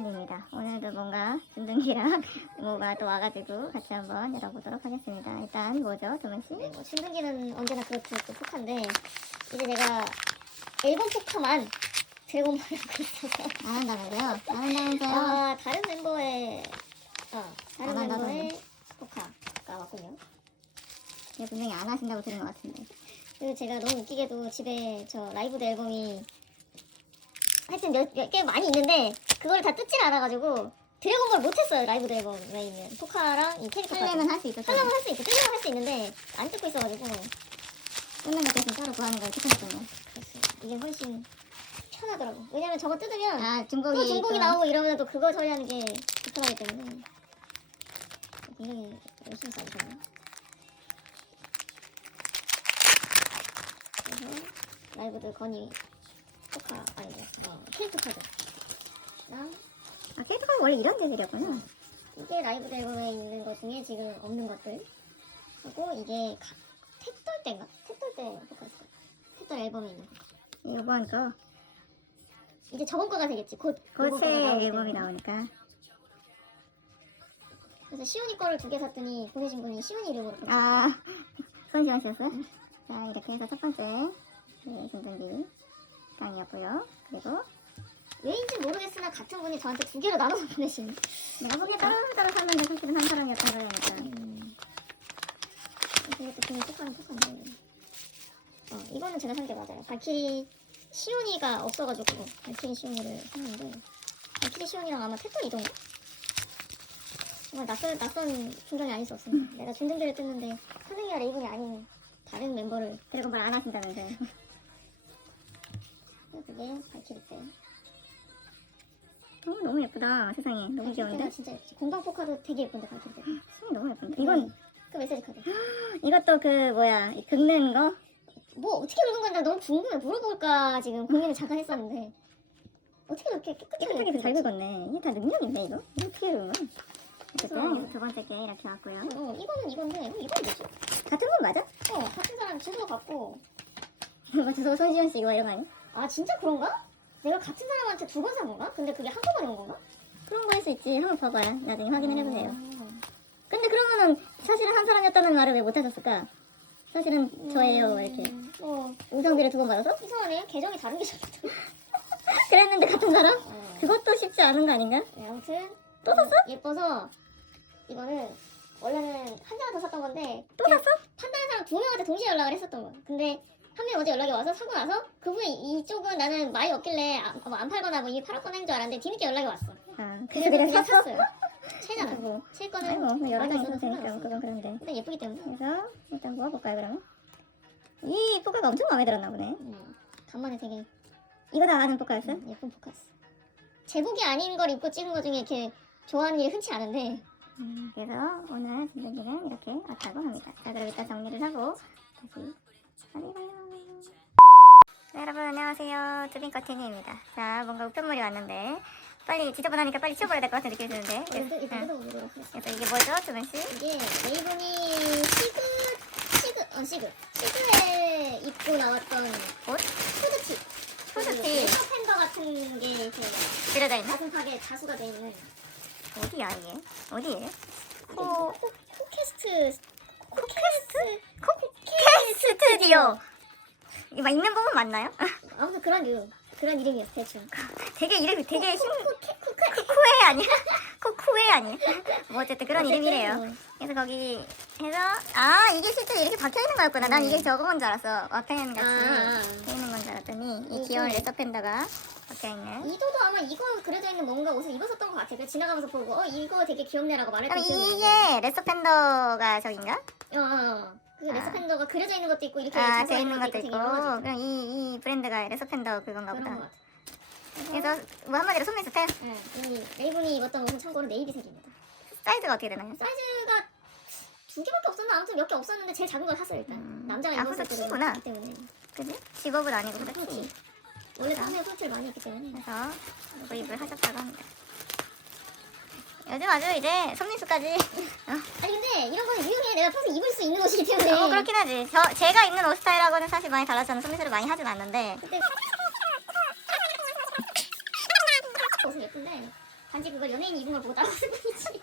틴입니다. 오늘도 뭔가 준등기랑 뭐가 또 와가지고 같이 한번 열어보도록 하겠습니다. 일단 뭐죠, 조문 씨? 네, 뭐 준등기는 언제나 그렇듯 또 포카인데 이제 내가 앨범 포카만 드래곤볼을 하고 있어서 안 한다면서요? 안 한다면서요? 아 다른 멤버의 어 다른 안 멤버의 포카가 왔군요. 이게 분명히 안 하신다고 들은 것 같은데. 그리고 제가 너무 웃기게도 집에 저 라이브드 앨범이 하여튼 몇, 몇개 많이 있는데 그걸 다 뜯질 않아가지고 드래곤볼 못했어요 라이브드 앨범에 있는 포카랑 이 캐릭터까지 하려면 할수 있었어요. 하려면 할수 있고 뜯으면 할수 있는데 안 뜯고 있어가지고 끝난 것 대신 따로 구하는 걸. 그랬어요. 이게 훨씬 편하더라고 왜냐면 저거 뜯으면 아, 중복이. 또 중복이 또- 나오고 이러면 또 그거 처리하는 게 불편하기 때문에 굉장히 열심히 써주세요 그래서 라이브드 건이 포카 아니죠 어, 캐릭터 카드 랑 아, 캐릭터가 원래 이런 데들이었구나. 이게 라이브드 앨범에 있는 것 중에 지금 없는 것들 하고 이게 가- 택돌 때인가? 택돌 때 거야 택돌 앨범에 있는 거 이번 거. 이제 저번 거가 되겠지 곧 거가 나오기 앨범이 때문에. 나오니까. 그래서 시온이 거를 두 개 샀더니 보내신 분이 시온이 이름으로 보냈어요. 아, 손시원 씨였어요? 자, 이렇게 해서 첫 번째. 네, 준등기 땅이었고요. 그리고 왜인지 모르겠으나 같은 분이 저한테 두 개로 나눠서 보내신. 내가 보기에 따로 따로 샀는데 사실은 한 사람이었던 거니까. 음. 또 그냥 똑같은 똑같은데. 어, 이거는 제가 산 게 맞아요. 발키리 시온이가 없어가지고 발키리 시온이를 샀는데 발키리 시온이랑 아마 택도 이동가? 정말 낯선 낯선 충전이 아닐 수 없습니다. 내가 준등기를 뜯는데 하늘이와 레이븐이 아닌 다른 멤버를 드래곤볼 안 하신다면서요. 발키리 때. 어, 너무 예쁘다. 세상에. 너무 귀여운데? 진짜 예쁘지. 공방 포카도 되게 예쁜데 발키리 때. 세상에 너무 예쁜데? 이건, 그 메시지 카드. 이것도 그, 뭐야, 이 긁는 거? 뭐 어떻게 긁는 건지 너무 궁금해 물어볼까 지금 고민을 잠깐 했었는데 어떻게 이렇게 깨끗하게 깨끗하게 잘 긁었지? 긁었네. 이게 다 능력인데, 이거? 이거 어떻게 거야? 어쨌든, 그래서- 그래서 두 번째 게 이렇게 왔고요. 어 이거는 이건데 어, 이건 뭐지? 같은 건 맞아? 어 같은 사람 주소 같고 이거 주소 손시원 씨 이거 이런 거 아니야? 아 진짜 그런가? 내가 같은 사람한테 두 번 산 건가? 근데 그게 한꺼번에 온 건가? 그런 거일 수 있지. 한번 봐봐요. 나중에 확인을 해보세요. 아, 근데 그러면은 사실은 한 사람이었다는 말을 왜 못하셨을까? 사실은 저예요 이렇게 음, 어 우정비를 두 번 받아서 이상하네 계정이 다른 게 잡혔다 그랬는데 같은 사람? 어. 그것도 쉽지 않은 거 아닌가? 네, 아무튼 또 샀어? 예뻐서 이거는 원래는 한 장을 더 샀던 건데 또그 샀어? 판다는 사람 두 명한테 동시에 연락을 했었던 거야. 근데 한명 어제 연락이 와서 사고 나서 그분이 이쪽은 나는 많이 없길래 안, 뭐 안 팔거나 뭐 이게 팔았거나 한 줄 알았는데 뒤늦게 연락이 왔어. 아 그래서 그냥 샀어? 샀어요. 채잖아. 아이고 채 거는 아이고 뭐 여러 많이 장 있어도 되니까 상관없어. 그건 그런데 일단 예쁘기 때문에 그래서 일단 모아볼까요 그러면? 이 포카가 엄청 마음에 들었나 보네 음, 간만에 되게 이거 다 아는 포카였어? 음, 예쁜 포카스. 제복이 아닌 걸 입고 찍은 거 중에 이렇게 좋아하는 게 흔치 않은데 음, 그래서 오늘 진정기는 이렇게 왔다고 합니다 자 그럼 이따 정리를 하고 다시 빨리 가요 네, 여러분 안녕하세요 뚜빈커티니입니다 자 뭔가 우편물이 왔는데 빨리 지저분하니까 빨리 치워버려야 될 것 같은 느낌이 드는데 그래서, 이거 응. 뜯어보도록 하겠습니다. 그래서 이게 뭐죠 주변씨? 이게 레이븐이 시그 시그 어 시그 시그에 입고 나왔던 옷? 후드티 후드티. 팬더 같은 게 이렇게 그려져 있나? 가슴팍에 자수가 돼 있는 어디야 이게? 어디에? 코 코 코캐스트 코캐스트? 코캐 스튜디오 이거 막 읽는 부분 맞나요? 아무튼 그런 류 그런 이름이었어 대충 되게 이름이 되게 신 쿠쿠에 아니야? 코쿠에 아니야? 뭐 어쨌든 그런 어쨌든 이름이래요. 뭐. 그래서 거기 해서 아 이게 실제로 이렇게 박혀 있는 거였구나. 난 이게 저거 건줄 알았어. 와펜 같이 아, 박혀 있는 건 줄 알았더니 이 이게- 귀여운 레서 팬더가 박혀 있는. 이도도 아마 이거 그려져 있는 뭔가 옷을 입었었던 것 같아. 그래서 지나가면서 보고 어 이거 되게 귀엽네라고 그럼 말했던 기억이 이게 레서 팬더가 저긴가? 어, 어, 어. 그 아. 레스펜더가 그려져 있는 것도 있고 이렇게 아, 저 있는 것도 있고. 그럼 이, 이 브랜드가 레서 팬더 그건가 보다. 그래서 뭐 한마디로 소매 스타일 네, 이 레이븐이 입었던 옷은 참고로 네이비색입니다. 사이즈가 어떻게 되나요? 사이즈가 두 개밖에 없었나? 아무튼 몇 개 없었는데 제일 작은 걸 샀어요 일단. 음. 남자가 아, 후드 때도 티구나. 있기 때문에. 그지? 집업은 아니고 아, 그렇지. 그렇지. 원래 자. 판에 후드를 많이 입기 때문에. 그래서 구입을 하셨다고 합니다. 요즘 아주 이제 손민수까지 아니 근데 이런 거는 유용해. 내가 평소 입을 수 있는 옷이기 때문에. 어, 그렇긴 하지. 저 제가 입는 옷 스타일하고는 사실 많이 달라서 저는 손민수를 많이 하진 않는데 근데 옷은 예쁜데 단지 그걸 연예인이 입은 걸 보고 따라서 뿐이지.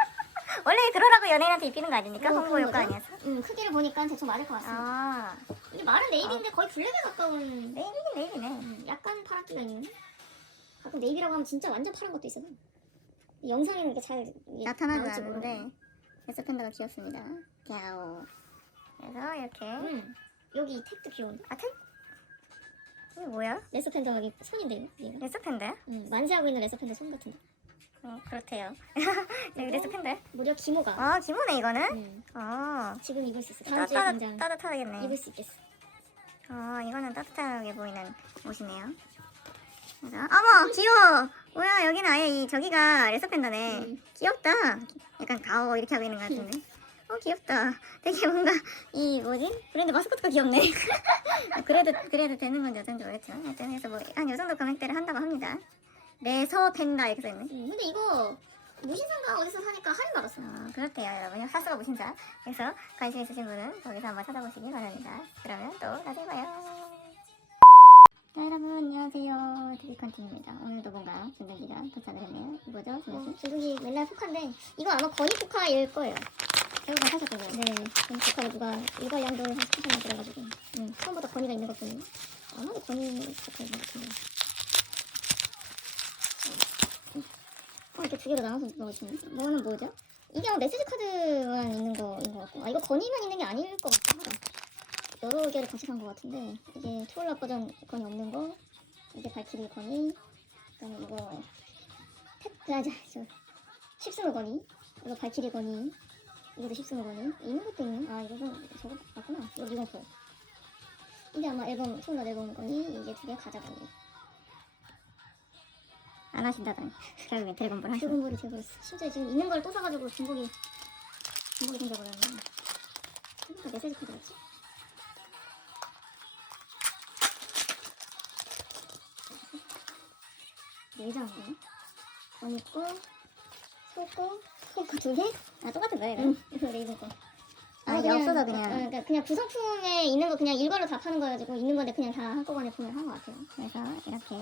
원래 그러라고 연예인한테 입히는 거 아닙니까? 뭐 홍보 효과? 아니었어? 음, 크기를 보니까 대충 맞을 것 같습니다. 아 이게 말은 네이비인데 거의 블랙에 가까운 네이비긴 네이비네. 음, 약간 파랗기가 있는. 가끔 네이비라고 하면 진짜 완전 파란 것도 있어서. 이 영상에는 이렇게 잘 이게 나타나지 않는데. 레서펜더가 귀엽습니다. 야오. 그래서 이렇게 음, 여기 이 탭도 귀여운데. 아 탭? 이게 뭐야? 레서팬더 여기 손인데요. 얘가. 레서펜더야? 음, 만지하고 있는 레서팬더 손 같은데. 어 그렇대요. 여기 레서펜더야? 무려 기모가. 아 기모네 이거는? 음, 어 지금 입을 수 있어. 따, 다음 주에 따, 당장 따뜻하겠네. 입을 수 있겠어. 어 이거는 따뜻하게 보이는 옷이네요. 어머 귀여워. 뭐야 여기는 아예 이 저기가 레서펜더네. 음. 귀엽다. 약간 가오 이렇게 하고 있는 것 같은데. 어 귀엽다. 되게 뭔가 이 뭐지 브랜드 마스코트가 귀엽네. 그래도 그래도 되는 건지 어쩐지 모르겠지만 하여튼 그래서 뭐한 요 정도 금액대를 한다고 합니다. 레서 펜다 이렇게 써있네. 음, 근데 이거 무신상가 어디서 사니까 할인 받았어. 어, 그렇대요 여러분. 사수가 무신사. 그래서 관심 있으신 분은 거기서 한번 찾아보시기 바랍니다. 그러면 또 나중에 봐요. 자 여러분 안녕하세요. 드비컨팅입니다. 오늘도 뭔가 준비기가 도착을 했네요. 이거죠? 어, 중국이 맨날 포카인데 이거 아마 건이 포카일 거예요. 결국은 사셨군요. 네, 건이 포카를 누가 일괄 양도를 한 10%만 들어가지고 음, 처음부터 건이가 있는 것 뿐이요. 아마도 건이 포카인 것 같은데. 어, 이렇게 두 개로 나눠서 넣어주네. 뭐는 뭐죠? 이게 아마 메시지 카드만 있는 거인 것 같고 아 이거 건이만 있는 게 아닐 것 같아요. 여러 개를 산것 같은데 이게 투올라 버전 건이 없는 거 이게 발키리 건이 그다음에 이거 탭, 아, 저, 십스노 건이 이거 발키리 건이 이것도 십스노 건이 있는 것도 있네. 아 이거는 저거 맞구나. 이거 미공포 이게 아마 앨범 투올라 앨범 건이 이게 두 개 가져가니 안 하신다더니. 결국엔 드래곤볼 하시고 드래곤볼이 되버렸어 심지어 지금 있는 걸 또 사가지고 중복이 중복이 생겨버렸네. 그 메시지 카드였지 네장이네 건 있고 소 있고 소 있고 두 개? 아 똑같은 거예요? 응 네이버 거아 이게 없어서 그냥 어, 그러니까 그냥 구성품에 있는 거 그냥 일괄로 다 파는 거여가지고 있는 건데 그냥 다 한꺼번에 구매를 한것 같아요 그래서 이렇게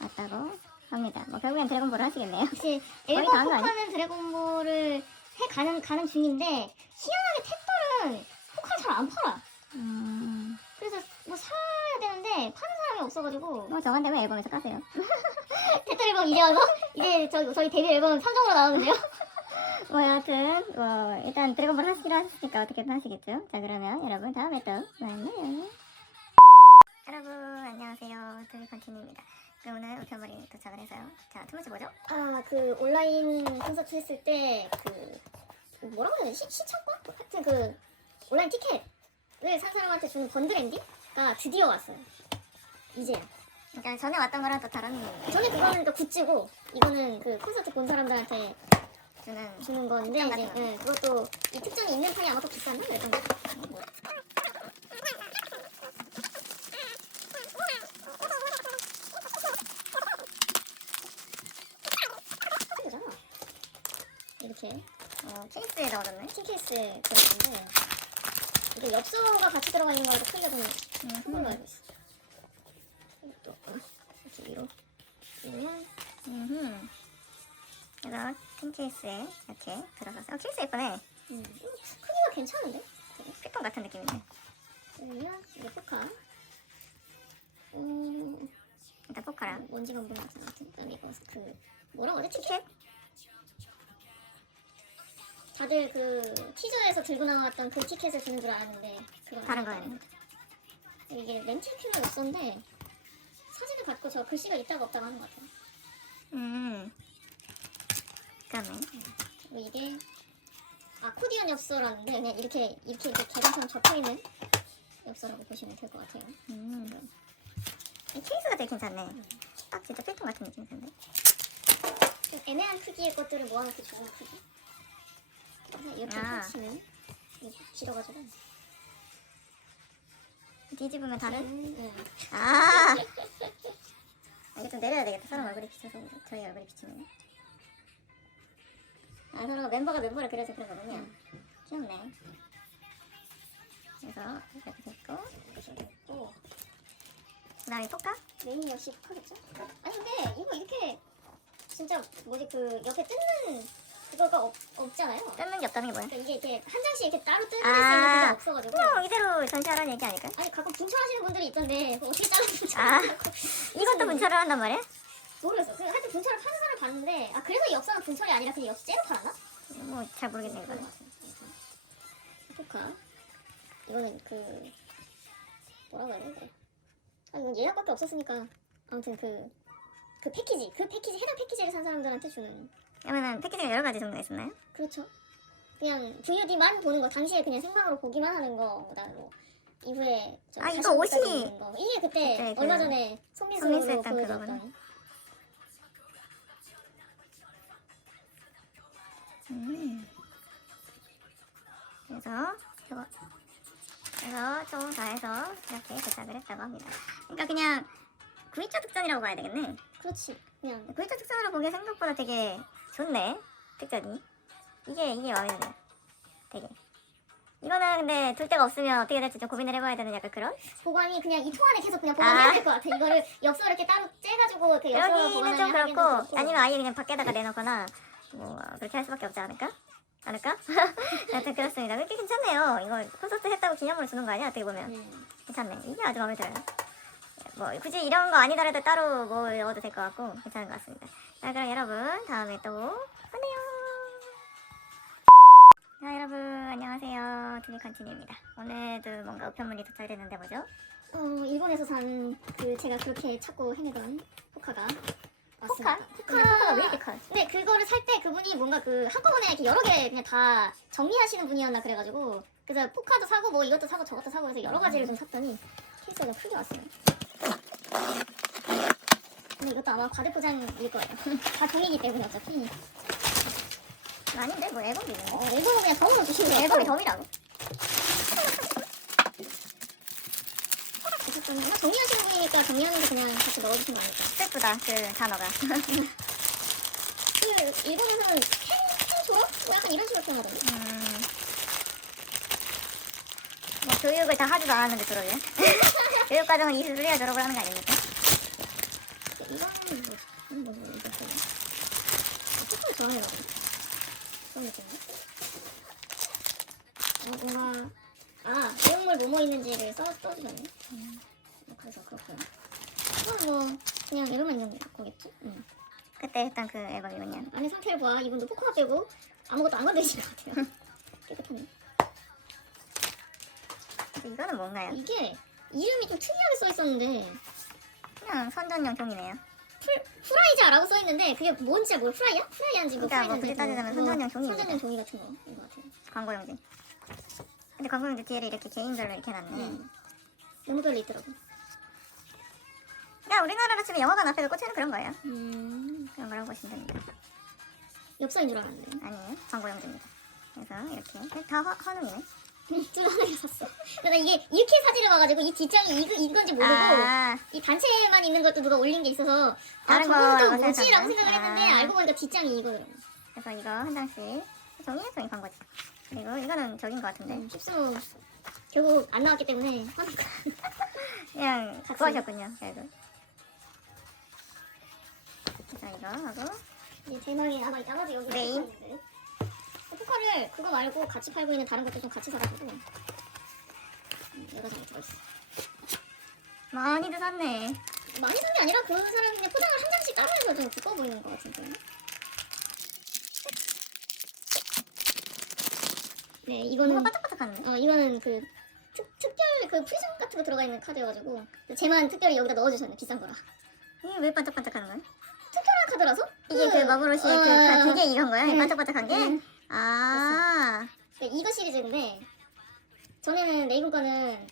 왔다고 합니다. 뭐 결국엔 드래곤볼 하시겠네요. 혹시 거의 일본 다한거 아니야? 포카는 드래곤볼을 해 가는 가는 중인데 희한하게 탭들은 포카를 잘 안 팔아. 음, 그래서 뭐 사야 되는데 파는 사람이 없어가지고 뭐 저건 되면 앨범에서 까세요. 탭들 앨범 이제 와서 이제 저 저희 데뷔 앨범 3종으로 나오는데요. 뭐 여하튼 뭐 일단 드래곤볼 하시기로 하셨으니까 어떻게든 하시겠죠. 자 그러면 여러분 다음에 또 만나요. 여러분 안녕하세요. 드리 컨티니입니다. 그 오늘 우편물이 도착을 해서요. 자첫 번째 뭐죠? 아 그 온라인 콘서트 했을 때 그 뭐라고 해야 되지? 시, 시청권? 하여튼 그 온라인 티켓을 산 사람한테 주는 번들 엔딩 가 드디어 왔어요. 이제야. 그러니까 전에 왔던 거랑 또 다른 전에 그거는 그 굿즈고 이거는 그 콘서트 본 사람들한테 주는 주는 건데 이제 거. 예, 그것도 이 특전이 있는 판이 아마 더 비싼데 그랬던 거. 뭐. 이거잖아. 이렇게 어, 케이스에 넣어줬네. 티케이스에 들어있는데 이게 엽서가 같이 들어가 있는 거하고 크기가 좀 큰 걸로 알고 있어. 케이스에 이렇게 들어가서 어, 케이스 예쁘네. 음, 크기가 괜찮은데? 피통 같은 느낌인데. 그러면 이게 포카. 음, 일단 포카랑 먼지가 안 보이는 것 같은 그다음에 이거 그 뭐라고 하지? 티켓? 다들 그 티저에서 들고 나왔던 그 티켓을 주는 줄 알았는데 그건 다른. 거예요. 이게 렌틸큐가 엽서인데 사진을 받고 저 글씨가 있다가 없다가 하는 것 같아요. 음. 그러네. 그리고 이게 아코디언 엽서라는데 그냥 이렇게 이렇게 이렇게 계단처럼 접혀 있는 엽서라고 보시면 될 것 같아요. 음. 이 케이스가 되게 괜찮네. 딱 진짜 필통 같은 느낌인데. 좀 애매한 크기의 것들을 모아놓기 좋은 크기. 그래서 이렇게 아. 펼치면 이게 길어가지고 뒤집으면 다른? 음, 네. 아! 아, 이게 좀 내려야 되겠다. 사람 얼굴이 비쳐서 저희 얼굴이 비치면. 아, 서로 멤버가 멤버를 그려서 그런 거군요. 귀엽네. 그래서 이렇게 됐고, 보시면 되고 그 다음에 포카? 메인 역시 포카겠죠? 아니 근데 이거 이렇게 진짜 뭐지 그 옆에 뜯는 그거가 없, 없잖아요. 뜯는 게 없다는 게 뭐야? 그러니까 이게 이렇게 한 장씩 이렇게 따로 수 아. 없어가지고. 그냥 이대로 전시하라는 얘기 아닐까? 아니 가끔 분철하시는 분들이 있던데 그거 어떻게 자르는 아. 줄 이것도 분철을 한단 말이야? 모르겠어. 그 하여튼 분철을 파는 봤는데 아 그래서 이 엽서는 분철이 아니라 그냥 엽서 째로 팔았나? 뭐 잘 모르겠네 그런 이거. 것 같아요. 포카. 이거는 그 뭐라고 해야 돼? 아 이건 예약밖에 없었으니까 아무튼 그. 그 패키지, 그 패키지, 해당 패키지를 산 사람들한테 주는 그러면은 패키지가 여러 가지 종류가 있었나요? 그렇죠. 그냥 VOD만 보는 거, 당시에 그냥 생방으로 보기만 하는 거, 그다음에 뭐 이후에 저 아, 이거 45 까지 옷이-. 이게 그때, 그때 그 얼마 전에 손민수 손민수로 보여줬던 음. 그래서 저거 그래서 총 다 해서 이렇게 제작을 했다고 합니다. 그러니까 그냥 9일차 특전이라고 봐야 되겠네. 그렇지. 그냥 9일차 특전으로 보기에 생각보다 되게 좋네. 특전이. 이게 이게 마음에 드네. 되게. 이거는 근데 둘 데가 없으면 어떻게 될지 좀 고민을 해봐야 되는 약간 그런? 보관이 그냥 이 통 안에 계속 그냥 보관해야 아. 될것 같아. 이거를 엽서 이렇게 따로 째가지고 그 엽서 보관을 그렇고 그렇고. 아니면 아예 그냥 밖에다가 내놓거나 뭐 그렇게 할 수밖에 없지 않을까? 않을까? 여튼 그렇습니다. 꽤 괜찮네요. 이거 콘서트 했다고 기념으로 주는 거 아니야? 어떻게 보면 네. 괜찮네. 이게 아주 마음에 들어요. 뭐 굳이 이런 거 아니더라도 따로 뭐 넣어도 될 것 같고 괜찮은 것 같습니다. 자 그럼 여러분 다음에 또 만나요. 자 여러분 안녕하세요. 투니컨티니입니다. 오늘도 뭔가 우편물이 도착됐는데 뭐죠? 어, 일본에서 산 그 제가 그렇게 찾고 헤매던 포카가 포카? 왔습니다. 근데 포카가 왜 이렇게 커? 근데 그거를 살 때 그분이 뭔가 그 한꺼번에 이렇게 여러 개 그냥 다 정리하시는 분이었나 그래가지고 그래서 포카도 사고 뭐 이것도 사고 저것도 사고 해서 여러 가지를 좀 샀더니 케이스가 좀 크게 왔어요. 근데 이것도 아마 과대 포장일 거예요. 다 종이기 때문에 어차피. 아닌데 뭐 앨범이 있는데? 어, 앨범은 그냥 덤으로 주시면. 앨범이 덤이라고? 워낙 정리하시는 분이니까 정리하는 거 그냥 같이 넣어주시면 됩니다. 슬프다 그 단어가. 그 일본에서는 캔, 캔 졸업? 뭐 약간 이런 식으로 표현하던데. 음. 뭐 교육을 다 하지도 않았는데 졸업이야? 교육 과정은 이수를 해야 졸업을 하는 거 아닙니까? 이거는 뭐, 이건 뭐지, 이거 뭐야? 조금 거 그런 느낌인데? 어, 뭔가, 아, 내용물 뭐뭐 있는지를 써, 써주셨네. 음, 그래서 그렇고요. 이건 뭐, 그냥 이러면 있는 거겠지? 응. 그때 했던 그 앨범이군요. 안에 상태를 봐. 이분도 포카가 빼고 아무것도 안 건드리신 것 같아요. 깨끗하네. 근데 이거는 뭔가요? 이게 이름이 좀 특이하게 써 있었는데, 그냥 선전용 종이네요. 풀, 프라이자라고 써 있는데, 그게 뭔지 잘 모르 프라이야? 프라이야인지 뭐 그러니까 뭐 프라이자인지 굳이 따지자면 뭐, 선전용 종이입니다. 선전용 종이 같은 거인 것 같아요. 광고용지. 근데 광고용지 뒤에를 이렇게 개인별로 이렇게 놨네. 음. 메모별로 있더라고. 그러니까 우리나라로 치면 영화관 앞에서 꽂혀있는 그런 거예요. 음. 그런 거라고 보시면 됩니다. 엽서인 줄 알았는데. 아니에요. 광고용지입니다. 그래서 이렇게 다 허, 허능이네. 둘 하나를 샀어. 근데 나 이게 이렇게 사진을 봐가지고 이 뒷장이 이거, 이건지 모르고 아, 이 단체에만 있는 것도 누가 올린 게 있어서 아 다른 저건 또 거라고 뭐지라고? 생각을 했는데 아. 알고 보니까 뒷장이 이거더라고. 그래서 이거 한 장씩 종이야 종이 광고지. 그리고 이거는 저긴 것 같은데. 음, 힙스모 결국 안 나왔기 때문에 화났다. 그냥. 구하셨군요. 그래도. 자 이거 하고 이제 대망의 아마 나머지 여기 메인. 포카인데. 포카를 그거 말고 같이 팔고 있는 다른 것도 좀 같이 사가지고 음, 여러 장이 들어있어. 많이도 샀네. 많이 산 게 아니라 그 사람이 그냥 포장을 한 장씩 따로 해서 좀 두꺼워 보이는 것 같은데. 네, 이거는 뭔가 반짝반짝하네. 어 이거는 그 특, 특별 그 프리즘 같은 거 들어가 있는 카드여가지고 쟤만 특별히 여기다 넣어주셨네 비싼 거라. 이게 왜 반짝반짝하는 거야? 카드라서? 이게 그 마블로시의 그, 가- 그게 이건 거야? 이 네. 반짝반짝한 게? 음. 아, 그러니까 이거 시리즈인데 전에는 네이버 거는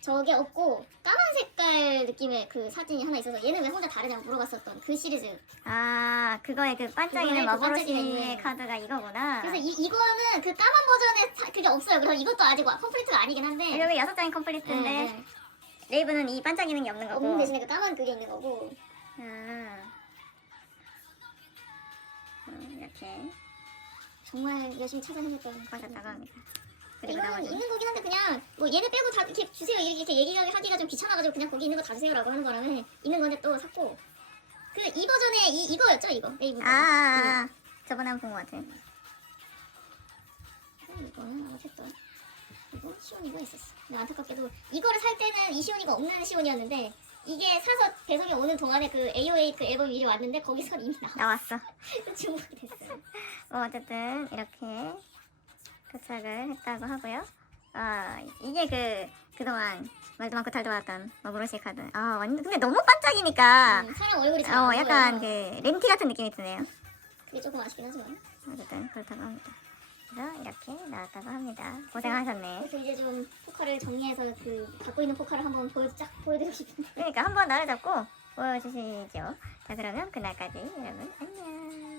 저게 없고 까만 색깔 느낌의 그 사진이 하나 있어서 얘는 왜 혼자 다르냐고 물어봤었던 그 시리즈. 아, 그거에 그 반짝이는 그 반짝이는 마블로시의 있네. 카드가 이거구나. 그래서 이, 이거는 그 까만 버전의 사- 그게 없어요. 그래서 이것도 아직 와- 컴플리트가 아니긴 한데. 여기 여섯 장이 컴플리트인데 네, 네. 레이브는 이 반짝이는 게 없는 거고. 없는 대신에 그 까만 그게 있는 거고. 아. 음, 이렇게 정말 열심히 찾아 헤맸던 꺼졌다고 합니다. 그리고 이거는 나머지 있는 거긴 한데 그냥 뭐 얘네 빼고 다 이렇게 주세요 이렇게, 얘기하기가 좀 귀찮아가지고 그냥 거기 있는 거 다 주세요라고 하는 거라면 있는 건데 또 샀고 그 이 버전의 이 이거였죠 이거 네이버. 아, 아, 아. 저번에 한 번 본 것 같아. 이거는 아무튼 이거 시온이가 있었어. 근데 안타깝게도 이거를 살 때는 이 시온이가 없는 시온이었는데 이게 사서 배송이 오는 동안에 그 AOA 그 앨범이 미리 왔는데 거기서 이미 나와 나왔어. 주목이 됐어요. 뭐 어쨌든 이렇게 도착을 했다고 하고요. 아 이게 그 그동안 말도 많고 탈도 많았던 뭐 브로시 카드. 아 완전 근데 너무 반짝이니까 음, 사람 얼굴이 잘 어안 약간 보여요. 그 렌티 같은 느낌이 드네요. 그게 조금 아쉽긴 하지만 어쨌든 그렇다고 합니다. 그래서 이렇게 나왔다고 합니다. 고생하셨네. 그래서 이제 좀 포카를 정리해서 그 갖고 있는 포카를 한번 보여 쫙 보여드리고 싶은데 그러니까 한번 나를 잡고 보여주시죠. 자 그러면 그날까지 여러분 안녕.